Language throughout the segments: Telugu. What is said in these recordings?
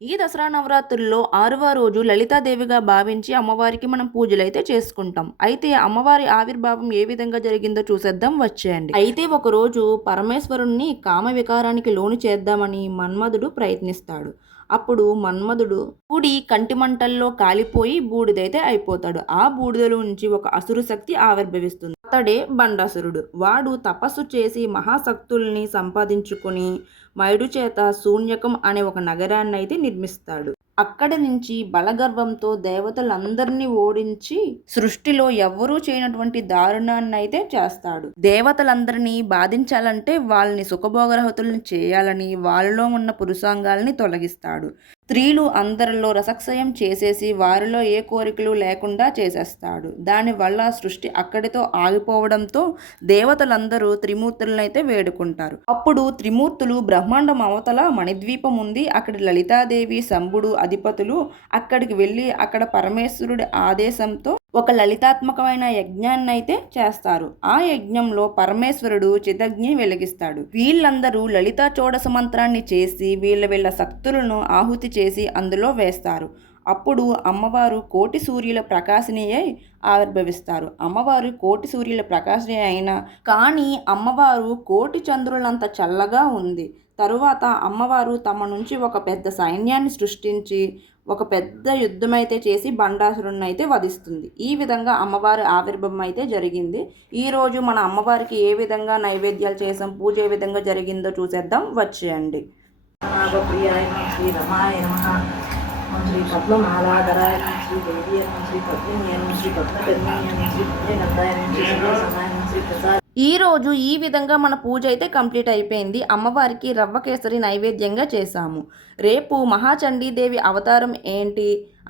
ఈ దసరా నవరాత్రుల్లో 6వ రోజు లలితాదేవిగా భావించి అమ్మవారికి మనం పూజలైతే చేసుకుంటాం. అయితే అమ్మవారి ఆవిర్భావం ఏ విధంగా జరిగిందో చూసేద్దాం వచ్చేయండి. అయితే ఒకరోజు పరమేశ్వరుణ్ణి కామ వికారానికి లోను చేద్దామని మన్మధుడు ప్రయత్నిస్తాడు. అప్పుడు మన్మధుడు కుడి కంటిమంటల్లో కాలిపోయి బూడిదైతే అయిపోతాడు. ఆ బూడిదలో నుంచి ఒక అసురు శక్తి ఆవిర్భవిస్తుంది. అతడే బండాసురుడు. వాడు తపస్సు చేసి మహాశక్తుల్ని సంపాదించుకుని మైడు చేత శూన్యకం అనే ఒక నగరాన్ని అయితే నిర్మిస్తాడు. అక్కడి నుంచి బలగర్వంతో దేవతలందరినీ ఓడించి సృష్టిలో ఎవ్వరూ చేయనటువంటి దారుణాన్ని అయితే చేస్తాడు. దేవతలందరినీ బాధించాలంటే వాళ్ళని సుఖభోగరహితుల్ని చేయాలని వాళ్ళలో ఉన్న పురుషాంగాల్ని తొలగిస్తాడు. స్త్రీలు అందరిలో రసక్షయం చేసేసి వారిలో ఏ కోరికలు లేకుండా చేసేస్తాడు. దానివల్ల సృష్టి అక్కడితో ఆగిపోవడంతో దేవతలందరూ త్రిమూర్తులనైతే వేడుకుంటారు. అప్పుడు త్రిమూర్తులు బ్రహ్మాండం అవతల మణిద్వీపం ఉంది, అక్కడి లలితాదేవి శంభుడు అధిపతులు అక్కడికి వెళ్ళి అక్కడ పరమేశ్వరుడి ఆదేశంతో ఒక లలితాత్మకమైన యజ్ఞాన్ని అయితే చేస్తారు. ఆ యజ్ఞంలో పరమేశ్వరుడు చిదగ్ని వెలిగిస్తాడు. వీళ్ళందరూ లలితా చోడస మంత్రాన్ని చేసి వీళ్ళ శక్తులను ఆహుతి చేసి అందులో వేస్తారు. అప్పుడు అమ్మవారు కోటి సూర్యుల ప్రకాశిని అయి ఆవిర్భవిస్తారు. అమ్మవారు కోటి సూర్యుల ప్రకాశిని అయినా కానీ అమ్మవారు కోటి చంద్రులంత చల్లగా ఉంది. తరువాత అమ్మవారు తమ నుంచి ఒక పెద్ద సైన్యాన్ని సృష్టించి ఒక పెద్ద యుద్ధమైతే చేసి బండాసురుణ్ణి అయితే వధిస్తుంది. ఈ విధంగా అమ్మవారి ఆవిర్భావం అయితే జరిగింది. ఈరోజు మన అమ్మవారికి ఏ విధంగా నైవేద్యాలు చేసాం, పూజ ఏ విధంగా జరిగిందో చూసేద్దాం వచ్చేయండి. శ్రీ రమాయ నమః, శ్రీ పద్మమాలాధరాయ నమః, శ్రీ దేవి శ్రీ పద్మిన్య శ్రీ పద్మకన్య శ్రీ పుణ్యగంధాయ శ్రీ సమాయ శ్రీ ప్రసాద్. ఈరోజు ఈ విధంగా మన పూజ అయితే కంప్లీట్ అయిపోయింది. అమ్మవారికి రవ్వ కేసరి నైవేద్యంగా చేశాము. రేపు మహాచండీదేవి అవతారం ఏంటి,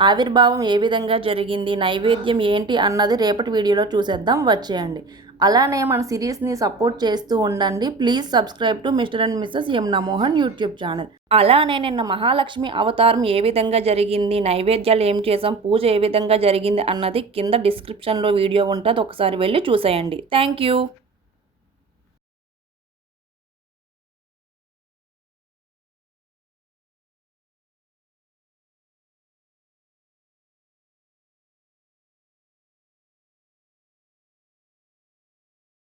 ఆవిర్భావం ఏ విధంగా జరిగింది, నైవేద్యం ఏంటి అన్నది రేపటి వీడియోలో చూసేద్దాం వచ్చేయండి. అలానే మన సిరీస్ని సపోర్ట్ చేస్తూ ఉండండి. Please subscribe to mister and missus Yamuna Mohan YouTube channel. అలానే నిన్న మహాలక్ష్మి అవతారం ఏ విధంగా జరిగింది, నైవేద్యాలు ఏం చేసాం, పూజ ఏ విధంగా జరిగింది అన్నది కింద డిస్క్రిప్షన్లో వీడియో ఉంటుంది, ఒకసారి వెళ్ళి చూసేయండి. Thank you.